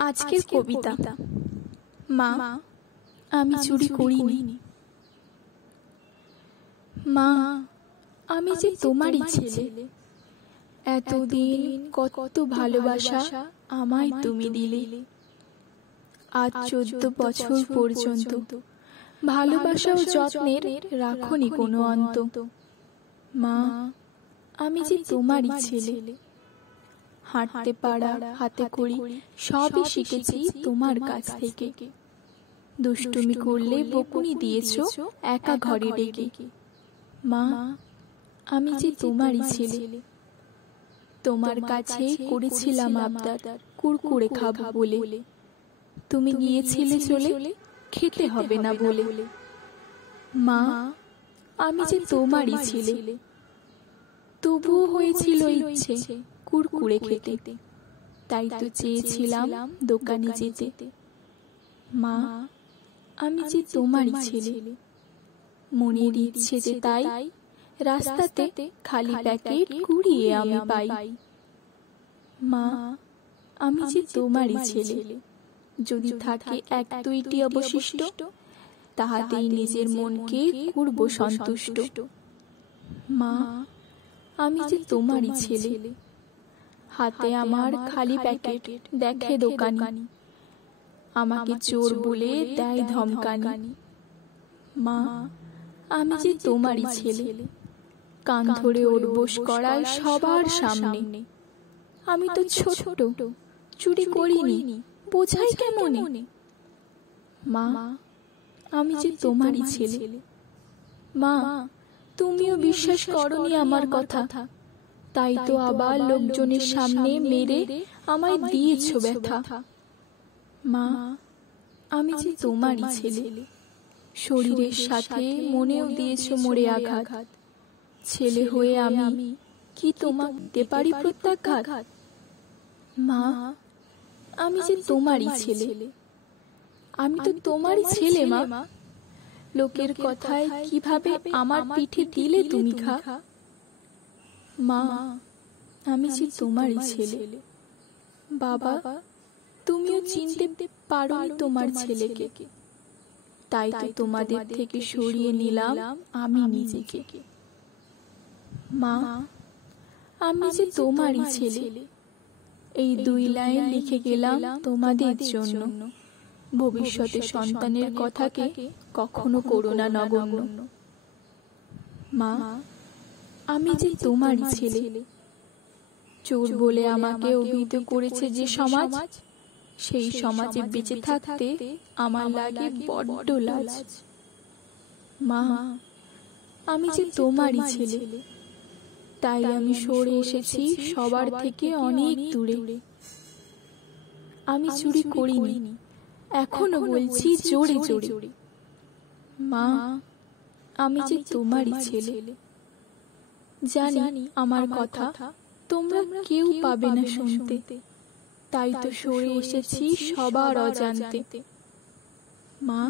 আজকের কবিতা। মা, আমি চুরি করিনি। মা, আমি যে তোমারই ছেলে। এতদিন কত ভালোবাসা আমায় তুমি দিলে। আজ 14 বছর পর্যন্ত ভালোবাসা ও যত্নের রাখনি কোনো অন্ত। মা, আমি যে তোমারই ছেলে। হাঁটতে পারা, হাতে খড়ি সবই শিখেছি তোমার কাছ থেকে। দুষ্টুমি করলে বকুনি দিয়েছো একা ঘরে ডেকে। মা, আমি যে তোমারই ছেলে। তোমার কাছে করেছিলাম আবদার কুরকুরে খাবো বলে। তুমি গিয়েছিলে চলে, খেতে হবে না বলে। মা, আমি যে তোমারই ছেলে। তবুও হয়েছিল ইচ্ছে কুরকুরে খেতে, তাই তো চেয়েছিলাম দোকানে যেতে। মা, আমি যে তোমারই ছেলে। মনের ইচ্ছে যে তাই রাস্তাতে খালি প্যাকেট কুড়িয়ে আমি পাই। মা, আমি যে তোমারই ছেলে। যদি থাকে 1-2টি অবশিষ্ট, তাহাতেই নিজের মনকে করব সন্তুষ্ট। মা, আমি যে তোমারই ছেলে। হাতে আমার খালি প্যাকেট দেখে দোকানি, আমাকে চোর বলে দেয় ধমকানি। মা, আমি যে তোমারই ছেলে। কান ধরে ওঠবোস করায় সবার সামনে। আমি তো ছোট, চুরি করিনি, বোঝাই কেমনে। মা, আমি যে তোমারই ছেলে। মা, তুমিও বিশ্বাস করনি আমার কথা, তাই তো আবার লোকজনের সামনে মেরে আমায় দিয়েছো ব্যথা। মা, আমি যে তোমারই ছেলে। শরীরের সাথে মনেও দিয়েছো মোরে আঘাত। ছেলে হয়ে আমি কি তোমাকে দিতে পারি প্রত্যাঘাত? মা, আমি যে তোমারই ছেলে। আমি তো তোমারই ছেলে মা। লোকের কথায় কিভাবে আমার পিঠে দিলে তুমি ঘা। মা, আমি যে তোমারই ছেলে। বাবা, তুমিও চিনতে পারোনি তোমার ছেলেকে, তাই তো তোমাদের থেকে সরিয়ে নিলাম আমি নিজেকে। মা, আমি যে তোমারই ছেলে। এই 2 লাইন লিখে গেলাম তোমাদের জন্য। ভবিষ্যতে সন্তানের কথাকে কখনো করো না নগণ্য। মা, আমি যে তোমারই ছেলে। চোর বলে আমাকে অভিহিত করেছে যে সমাজ, সেই সমাজে বেঁচে থাকতে আমার লাগে বড্ড লাজ। মা, আমি যে তোমারই ছেলে। তাই আমি সরে এসেছি সবার থেকে অনেক দূরে। আমি চুরি করিনি, এখনো বলছি জোরে জোরে। মা, আমি যে তোমারই ছেলে। জানি আমার কথা তোমরা কেউ পাবে না শুনতে, তাই তো সরে এসেছি সবার অজান্তে। মা,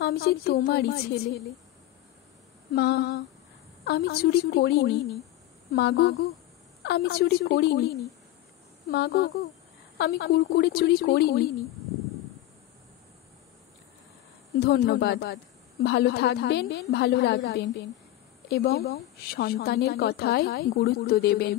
আমি যে তোমারই ছেলে। মা, আমি চুরি করিনি। মাগো, আমি চুরি করিনি। মাগো, আমি কুরকুরে চুরি করিনি। ধন্যবাদ। ভালো থাকবেন, ভালো রাখবেন এবং সন্তানের কথায় গুরুত্ব দেবেন।